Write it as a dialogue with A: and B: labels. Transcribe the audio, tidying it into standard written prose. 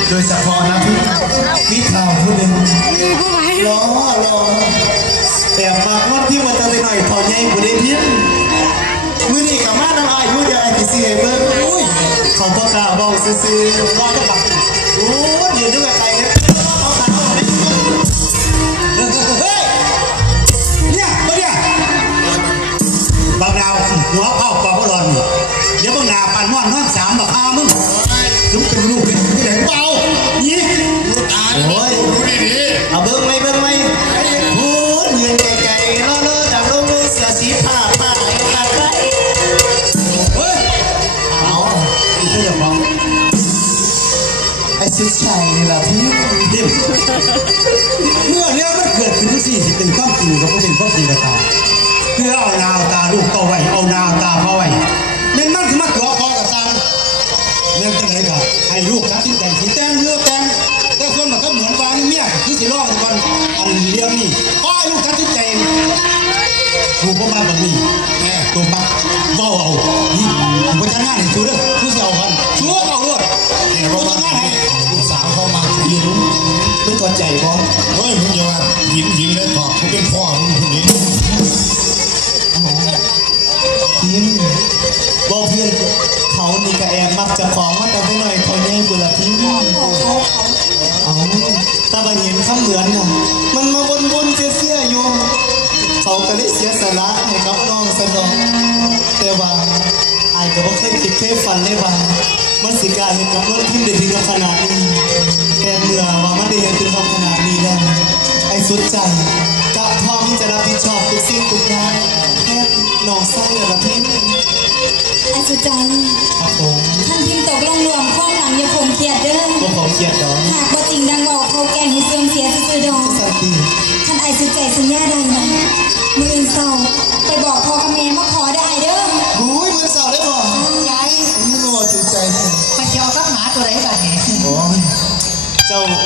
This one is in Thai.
A: โดยเฉพาะนะพี่มีข่าวผู้หนึ่งรอแต่ปากว่าพี่มาตั้งแต่หน่อยถอดใหญ่ผู้ได้เพี้ยนมือนี่กับมาน้ำอายุเดียวไอ้ที่สี่เบิ้งอุ้ยเขาประกาศบอกซื้อรอจะบักโอ้ยยืนด้วยไกลกันเอาขาเอาเนี่ยเฮ้ยเนี่ยบางดาวหัวเผาปอกร้อนเดี๋ยวบางดาวปั่นนอนสามบักอามึงถึงเป็นลูกที่ไหนเบายี่ตาโอ้ยเอาเบิ้งไหมพูดยืนไกลๆล้อดับลงเสียสีผ้าไปเฮ้ยเอาอีกเรื่องของไอ้สุดใจนี่แหละพี่ดิมเมื่อเรื่องมันเกิดขึ้นที่สิเป็นความจริงกับเป็นความจริงกับตาเพื่อเอานาวตาลูกก็ไว้เอานาวตาเขาไว้เม่นมันคือมาเกาะคอกับตังเรื่องจังไรกันให้ลูกตัดสินใจสีแดงเลือกแดงแต่ส่วนมันก็เหมือนวางเมียที่สิรอดกันอันเดียวนี่ก็ให้ลูกตัดสินใจถูกประมาณแบบนี้ตัวปักว่าเอานี่ผมจะง่ายชูด้วยชูเสียวกันชูเอาด้วยผมจะง่ายให้ลูกสาวเขามาดีรู้ไม่พอใจเพราะเฮ้ยมึงอย่าหินเลยต่อเขาเป็นพ่อมึงคนนี้บอกเพื่อนเขานี่กับแอมมักจะของมาแต่ไม่หน่อยคอยแย่งกูละพี่เอาตาบังเห็นข้าเหมือนน่ะมันมาวนเสียอยู่เขาก็เลยเสียสละให้กับน้องสนองแต่ว่าไอ้ก็บ่เคยคิดเคยฝันเลยว่ามันสิการเห็นกับน้องพิมพ์ได้ถึงขนาดนี้แต่เมื่อว่ามันได้เห็นถึงขนาดนี้แล้วไอ้สุดใจกะพร้อมจะรับผิดชอบทุกสิ่งทุกอย่างแค่น้องสร้างเลยละพี่
B: ไอ้สุดใจท่านพิมพ์ตกลงรวมข้อหลังอย่าผมเครียดเด้อ
A: พวกเขาเครียดดอก
B: หากว่าจริงดังบอกเขาแกล้งให้เสื่อมเสียซื่อดอกท่านไอ้สุดใจสัญญาได้นะมือเศร้าไปบอกพ่อกับแม่มาขอได้เด้อ
A: หูยมือเศร้าได้บ่ยายมือโง่จุใจ
C: ไปเจาะกับหมาตัวไหนแบบนี้
A: โอ้ยเจ้า